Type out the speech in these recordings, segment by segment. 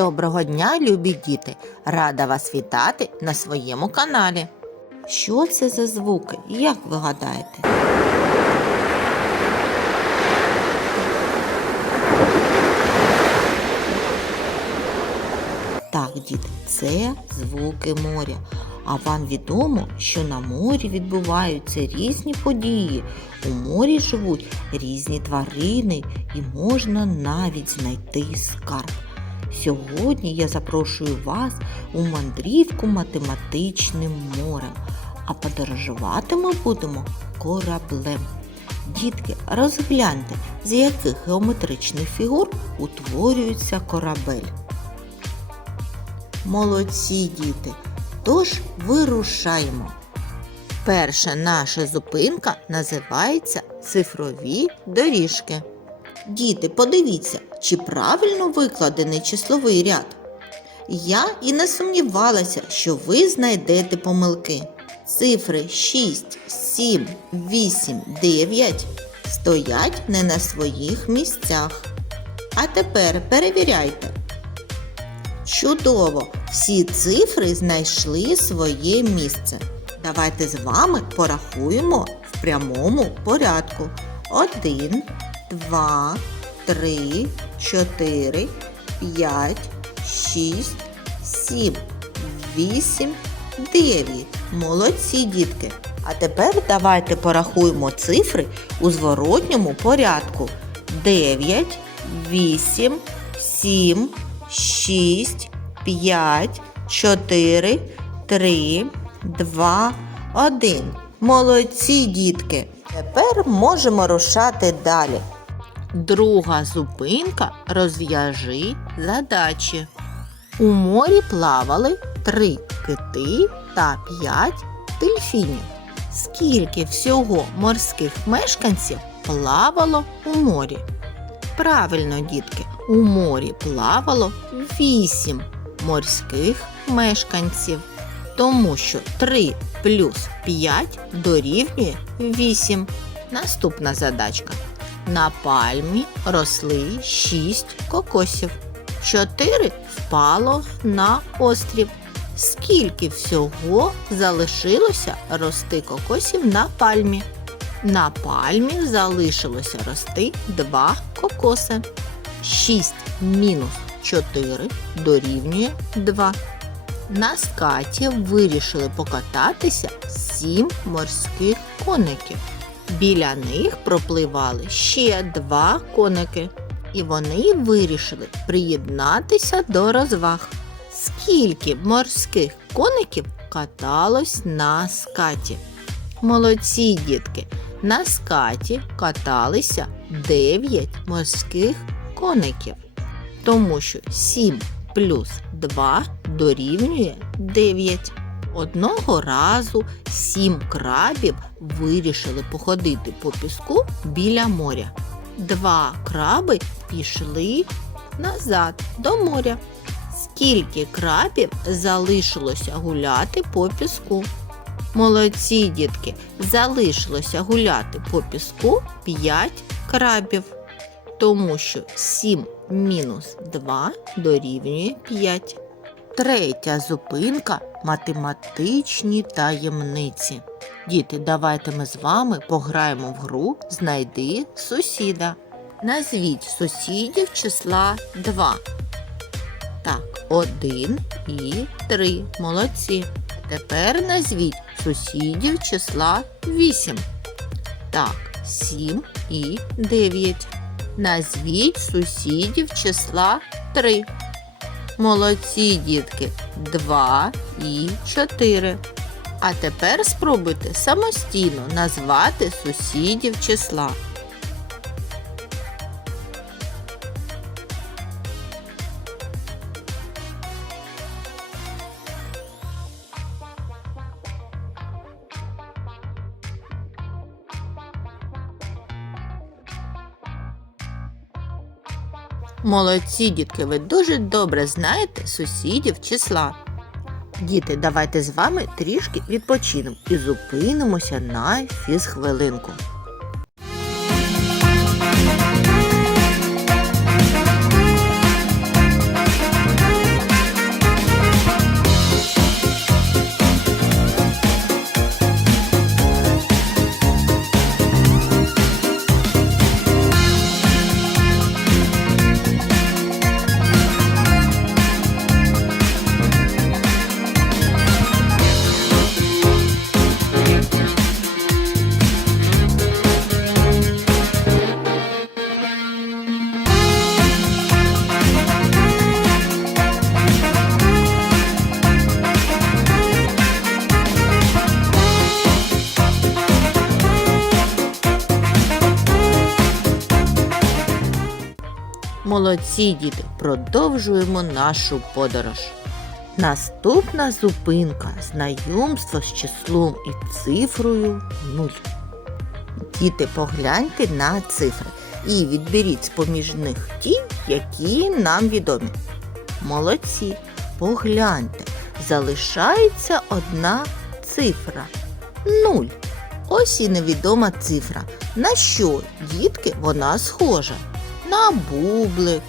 Доброго дня, любі діти! Рада вас вітати на своєму каналі. Що це за звуки? Як ви гадаєте? Так, діти, це звуки моря. А вам відомо, що на морі відбуваються різні події. У морі живуть різні тварини і можна навіть знайти скарб. Сьогодні я запрошую вас у мандрівку математичним морем, а подорожувати ми будемо кораблем. Дітки, розгляньте, з яких геометричних фігур утворюється корабель. Молодці діти! Тож вирушаємо. Перша наша зупинка називається цифрові доріжки. Діти, подивіться, чи правильно викладений числовий ряд. Я і не сумнівалася, що ви знайдете помилки. Цифри 6, 7, 8, 9 стоять не на своїх місцях. А тепер перевіряйте. Чудово! Всі цифри знайшли своє місце. Давайте з вами порахуємо в прямому порядку. Один, два, три, чотири, п'ять, шість, сім, вісім, дев'ять. Молодці, дітки. А тепер давайте порахуємо цифри у зворотньому порядку. Дев'ять, вісім, сім, шість, п'ять, чотири, три, два, один. Молодці, дітки. Тепер можемо рушати далі. Друга зупинка розв'яжи задачі. У морі плавали три кити та п'ять дельфінів. Скільки всього морських мешканців плавало у морі? Правильно, дітки, у морі плавало вісім морських мешканців, тому що 3 плюс 5 дорівнює 8. Наступна задачка. На пальмі росли 6 кокосів. 4 впало на острів. Скільки всього залишилося рости кокосів на пальмі? На пальмі залишилося рости 2 кокоси. 6 мінус 4 дорівнює 2. На скаті вирішили покататися 7 морських коників. Біля них пропливали ще два коники, і вони вирішили приєднатися до розваг. Скільки морських коників каталось на скаті? Молодці дітки! На скаті каталися 9 морських коників, тому що 7 плюс 2 дорівнює 9. Одного разу сім крабів вирішили походити по піску біля моря. Два краби пішли назад до моря. Скільки крабів залишилося гуляти по піску? Молодці дітки, залишилося гуляти по піску 5 крабів, тому що 7 мінус 2 дорівнює 5. Третя зупинка математичні таємниці. Діти, давайте ми з вами пограємо в гру Знайди сусіда. Назвіть сусідів числа 2. Так, 1 і 3. Молодці. Тепер назвіть сусідів числа 8. Так, 7 і 9. Назвіть сусідів числа 3. Молодці, дітки, 2 і 4. А тепер спробуйте самостійно назвати сусідів числа. Молодці, дітки, ви дуже добре знаєте сусідів числа. Діти, давайте з вами трішки відпочинемо і зупинимося на фізхвилинку. Молодці, діти, продовжуємо нашу подорож. Наступна зупинка знайомство з числом і цифрою 0. Діти, погляньте на цифри і відберіть з-поміж них ті, які нам відомі. Молодці, погляньте, залишається одна цифра 0. Ось і невідома цифра. На що, дітки, вона схожа? На бублик,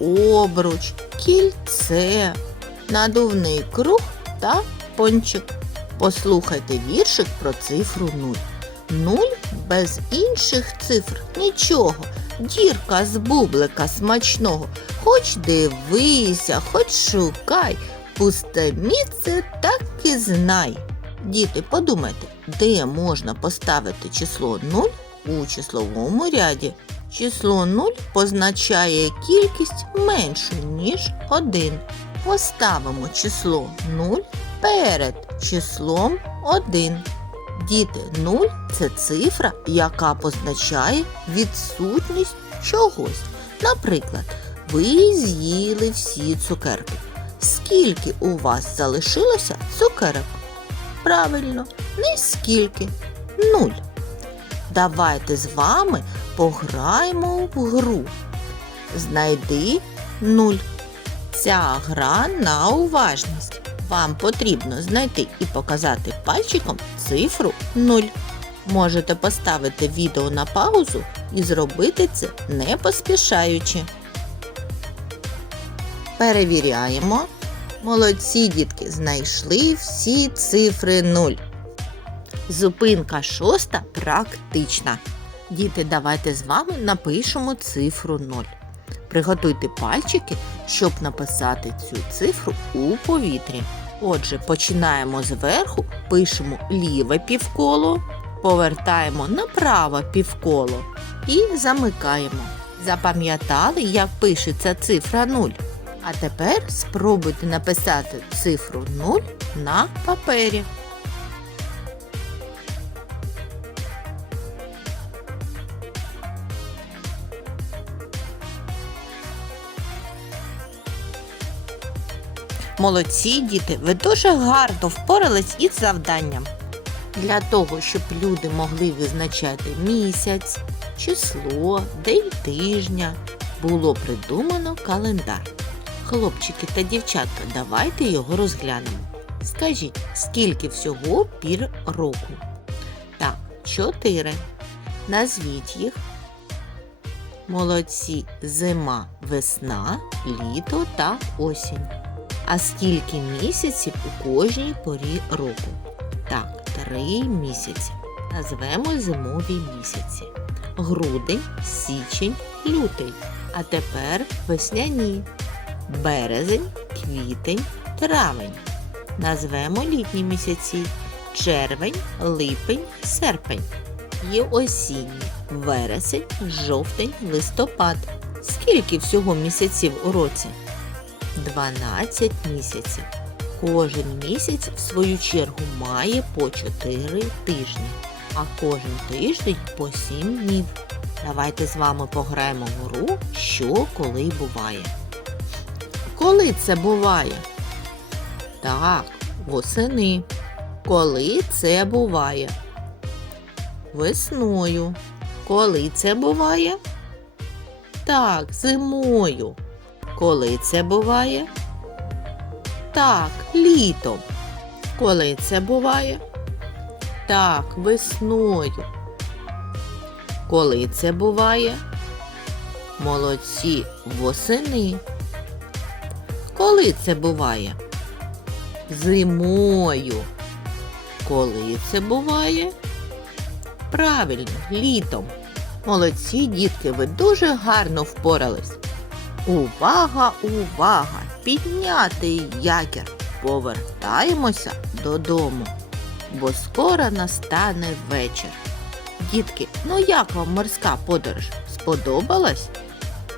обруч, кільце, надувний круг та пончик. Послухайте віршик про цифру 0. Нуль без інших цифр нічого. Дірка з бублика смачного. Хоч дивися, хоч шукай, пусте місце так і знай. Діти, подумайте, де можна поставити число 0 у числовому ряді. Число 0 позначає кількість меншу, ніж 1. Поставимо число 0 перед числом 1. Діти, 0 це цифра, яка позначає відсутність чогось. Наприклад, ви з'їли всі цукерки. Скільки у вас залишилося цукерок? Правильно, не скільки. Нуль. Давайте з вами пограємо в гру. Знайди нуль. Ця гра на уважність. Вам потрібно знайти і показати пальчиком цифру 0. Можете поставити відео на паузу і зробити це не поспішаючи. Перевіряємо. Молодці дітки знайшли всі цифри 0. Зупинка шоста практична. Діти, давайте з вами напишемо цифру 0. Приготуйте пальчики, щоб написати цю цифру у повітрі. Отже, починаємо зверху, пишемо ліве півколо, повертаємо направо півколо і замикаємо. Запам'ятали, як пишеться цифра 0? А тепер спробуйте написати цифру 0 на папері. Молодці діти, ви дуже гарно впорались із завданням. Для того, щоб люди могли визначати місяць, число, день тижня, було придумано календар. Хлопчики та дівчатка, давайте його розглянемо. Скажіть, скільки всього пір року? Так, чотири. Назвіть їх. Молодці зима, весна, літо та осінь. А скільки місяців у кожній порі року? Так, три місяці. Назвемо зимові місяці. Грудень, січень, лютий. А тепер весняні. Березень, квітень, травень. Назвемо літні місяці. Червень, липень, серпень. Є осінні. Вересень, жовтень, листопад. Скільки всього місяців у році? 12 місяців. Кожен місяць, в свою чергу, має по 4 тижні, а кожен тиждень по 7 днів. Давайте з вами пограємо в гру, що коли буває. Коли це буває? Так, восени. Коли це буває? Весною. Коли це буває? Так, зимою. Коли це буває? Так, літом. Коли це буває? Так, весною. Коли це буває? Молодці восени. Коли це буває? Зимою. Коли це буває? Правильно, літом. Молодці, дітки, ви дуже гарно впорались. Увага, увага! Підняти якір. Повертаємося додому, бо скоро настане вечір. Дітки, ну як вам морська подорож? Сподобалась?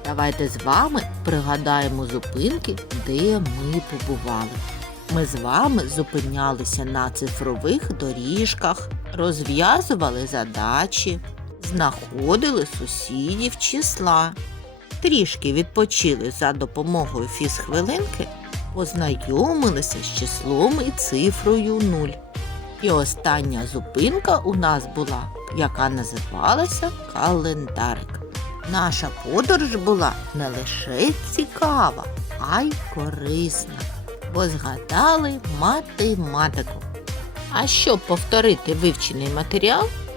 Давайте з вами пригадаємо зупинки, де ми побували. Ми з вами зупинялися на цифрових доріжках, розв'язували задачі, знаходили сусідів числа. Трішки відпочили за допомогою фізхвилинки, познайомилися з числом і цифрою 0. І остання зупинка у нас була, яка називалася календарик. Наша подорож була не лише цікава, а й корисна, бо згадали математику. А щоб повторити вивчений матеріал,